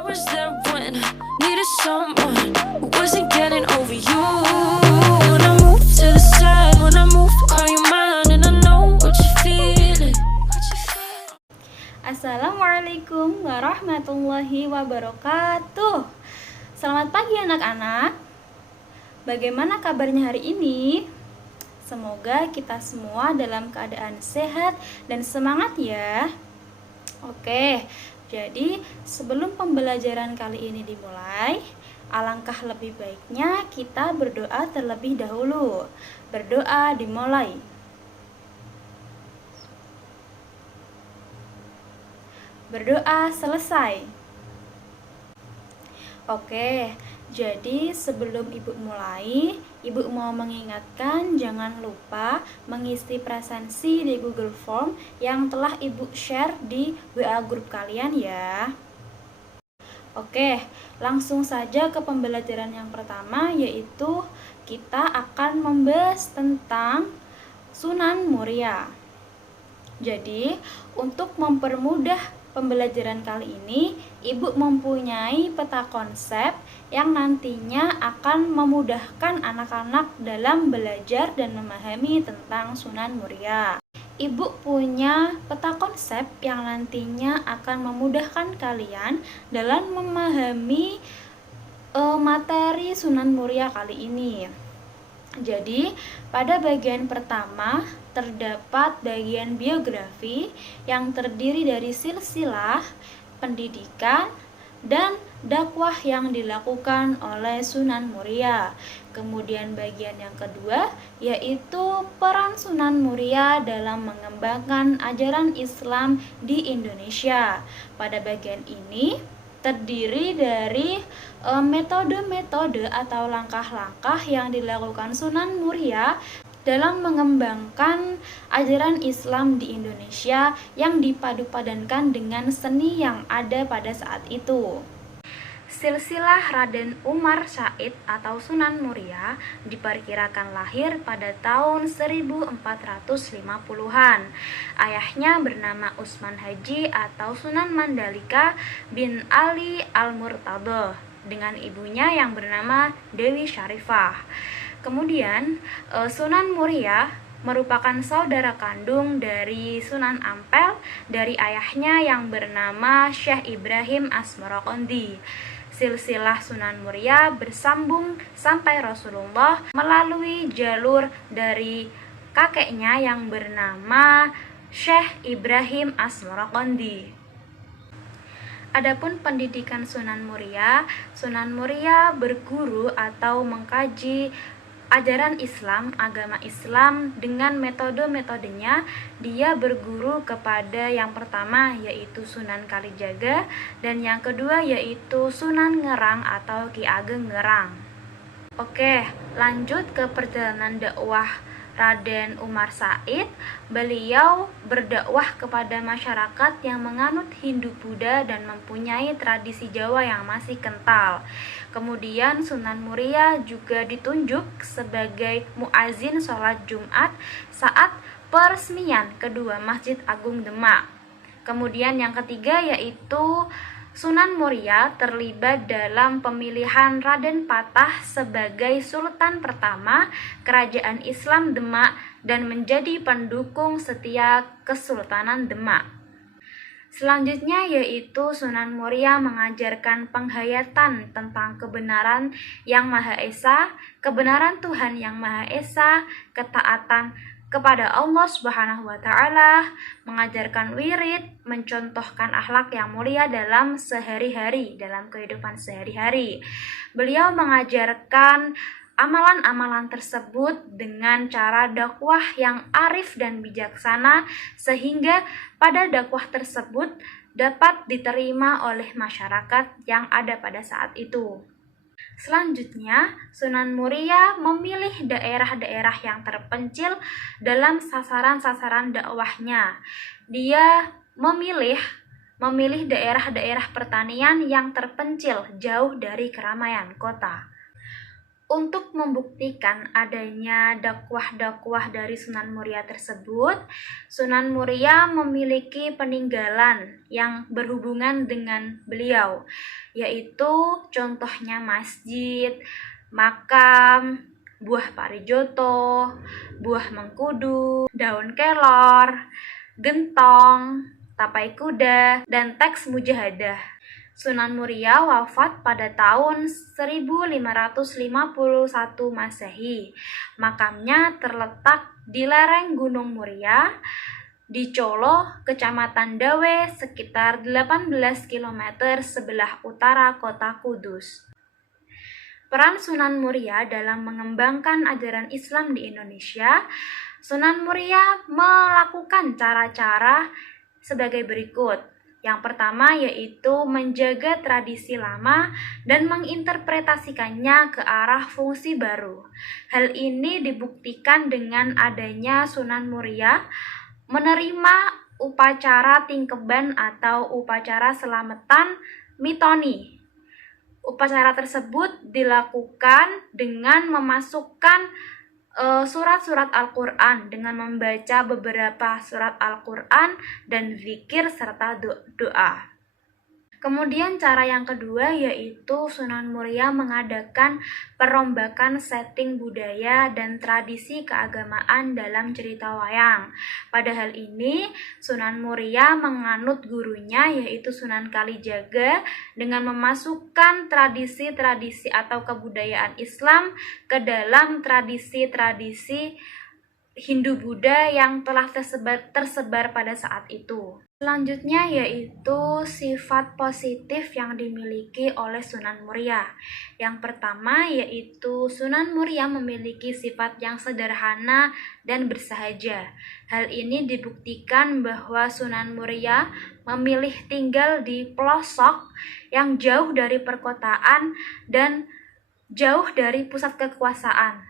I was there when I needed someone who wasn't getting over you. When I move to the side, when I move, call you mine, and I know what you're feeling. Assalamualaikum warahmatullahi wabarakatuh. Selamat pagi anak-anak. Bagaimana kabarnya hari ini? Semoga kita semua dalam keadaan sehat dan semangat ya. Oke, jadi sebelum pembelajaran kali ini dimulai, alangkah lebih baiknya kita berdoa terlebih dahulu. Berdoa dimulai. Berdoa selesai. Oke, jadi sebelum ibu mulai, ibu mau mengingatkan jangan lupa mengisi presensi di Google Form yang telah ibu share di WA grup kalian ya. Oke, langsung saja ke pembelajaran yang pertama, yaitu kita akan membahas tentang Sunan Muria. Jadi, untuk mempermudah pembelajaran kali ini, ibu mempunyai peta konsep yang nantinya akan memudahkan anak-anak dalam belajar dan memahami tentang Sunan Muria. Ibu punya peta konsep yang nantinya akan memudahkan kalian dalam memahami materi Sunan Muria kali ini. Jadi, pada bagian pertama terdapat bagian biografi yang terdiri dari silsilah, pendidikan, dan dakwah yang dilakukan oleh Sunan Muria. Kemudian bagian yang kedua yaitu peran Sunan Muria dalam mengembangkan ajaran Islam di Indonesia. Pada bagian ini terdiri dari metode-metode atau langkah-langkah yang dilakukan Sunan Muria dalam mengembangkan ajaran Islam di Indonesia yang dipadu-padankan dengan seni yang ada pada saat itu. Silsilah Raden Umar Said atau Sunan Muria diperkirakan lahir pada tahun 1450-an. Ayahnya bernama Usman Haji atau Sunan Mandalika bin Ali Al-Murtadho dengan ibunya yang bernama Dewi Syarifah. Kemudian Sunan Muria merupakan saudara kandung dari Sunan Ampel dari ayahnya yang bernama Syekh Ibrahim Asmorokondi. Silsilah Sunan Muria bersambung sampai Rasulullah melalui jalur dari kakeknya yang bernama Syekh Ibrahim Asmorokondi. Adapun pendidikan Sunan Muria berguru atau mengkaji ajaran Islam, agama Islam dengan metode-metodenya. Dia berguru kepada yang pertama yaitu Sunan Kalijaga dan yang kedua yaitu Sunan Ngerang atau Ki Ageng Ngerang. Oke, lanjut ke perjalanan dakwah Raden Umar Said. Beliau berdakwah kepada masyarakat yang menganut Hindu-Buddha dan mempunyai tradisi Jawa yang masih kental. Kemudian Sunan Muria juga ditunjuk sebagai muazin sholat Jumat saat peresmian kedua Masjid Agung Demak. Kemudian yang ketiga yaitu Sunan Muria terlibat dalam pemilihan Raden Patah sebagai Sultan pertama Kerajaan Islam Demak dan menjadi pendukung setia Kesultanan Demak. Selanjutnya yaitu Sunan Muria mengajarkan penghayatan tentang kebenaran Yang Maha Esa, kebenaran Tuhan Yang Maha Esa, ketaatan kepada Allah Subhanahu wa Ta'ala, mengajarkan wirid, mencontohkan akhlak yang mulia dalam sehari-hari, dalam kehidupan sehari-hari. Beliau mengajarkan amalan-amalan tersebut dengan cara dakwah yang arif dan bijaksana sehingga pada dakwah tersebut dapat diterima oleh masyarakat yang ada pada saat itu. Selanjutnya, Sunan Muria memilih daerah-daerah yang terpencil dalam sasaran-sasaran dakwahnya. Dia memilih daerah-daerah pertanian yang terpencil jauh dari keramaian kota. Untuk membuktikan adanya dakwah-dakwah dari Sunan Muria tersebut, Sunan Muria memiliki peninggalan yang berhubungan dengan beliau, yaitu contohnya masjid, makam, buah parijoto, buah mengkudu, daun kelor, gentong, tapai kuda, dan teks mujahadah. Sunan Muria wafat pada tahun 1551 Masehi. Makamnya terletak di lereng Gunung Muria di Colo, Kecamatan Dawe, sekitar 18 km sebelah utara kota Kudus. Peran Sunan Muria dalam mengembangkan ajaran Islam di Indonesia, Sunan Muria melakukan cara-cara sebagai berikut. Yang pertama yaitu menjaga tradisi lama dan menginterpretasikannya ke arah fungsi baru. Hal ini dibuktikan dengan adanya Sunan Muria menerima upacara tingkeban atau upacara selamatan mitoni. Upacara tersebut dilakukan dengan memasukkan surat-surat Al-Quran dengan membaca beberapa surat Al-Quran dan zikir serta doa. Kemudian cara yang kedua yaitu Sunan Muria mengadakan perombakan setting budaya dan tradisi keagamaan dalam cerita wayang. Pada hal ini, Sunan Muria menganut gurunya yaitu Sunan Kalijaga dengan memasukkan tradisi-tradisi atau kebudayaan Islam ke dalam tradisi-tradisi Hindu-Buddha yang telah tersebar pada saat itu. Selanjutnya yaitu sifat positif yang dimiliki oleh Sunan Muria. Yang pertama yaitu Sunan Muria memiliki sifat yang sederhana dan bersahaja. Hal ini dibuktikan bahwa Sunan Muria memilih tinggal di pelosok yang jauh dari perkotaan dan jauh dari pusat kekuasaan.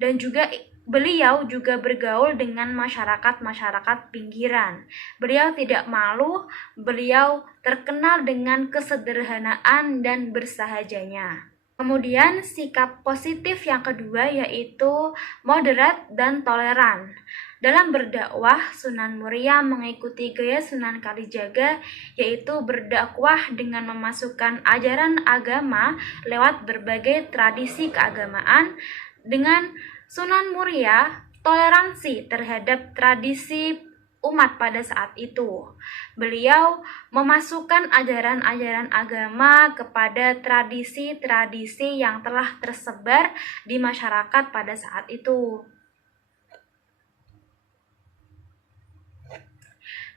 Dan juga beliau juga bergaul dengan masyarakat-masyarakat pinggiran. Beliau tidak malu, beliau terkenal dengan kesederhanaan dan bersahajanya. Kemudian sikap positif yang kedua yaitu moderat dan toleran. Dalam berdakwah, Sunan Muria mengikuti gaya Sunan Kalijaga, yaitu berdakwah dengan memasukkan ajaran agama lewat berbagai tradisi keagamaan. Dengan Sunan Muria toleransi terhadap tradisi umat pada saat itu. Beliau memasukkan ajaran-ajaran agama kepada tradisi-tradisi yang telah tersebar di masyarakat pada saat itu.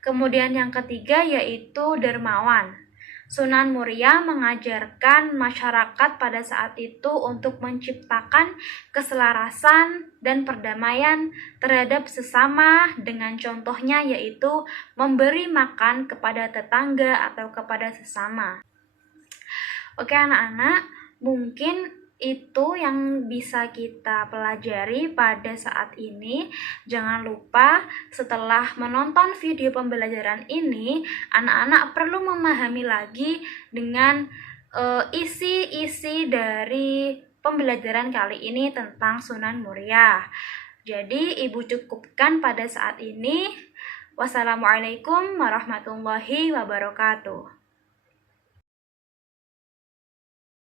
Kemudian yang ketiga yaitu dermawan. Sunan Muria mengajarkan masyarakat pada saat itu untuk menciptakan keselarasan dan perdamaian terhadap sesama dengan contohnya yaitu memberi makan kepada tetangga atau kepada sesama. Oke anak-anak, mungkin itu yang bisa kita pelajari pada saat ini. Jangan lupa setelah menonton video pembelajaran ini, anak-anak perlu memahami lagi dengan isi-isi dari pembelajaran kali ini tentang Sunan Muria. Jadi Ibu cukupkan pada saat ini. Wassalamualaikum warahmatullahi wabarakatuh.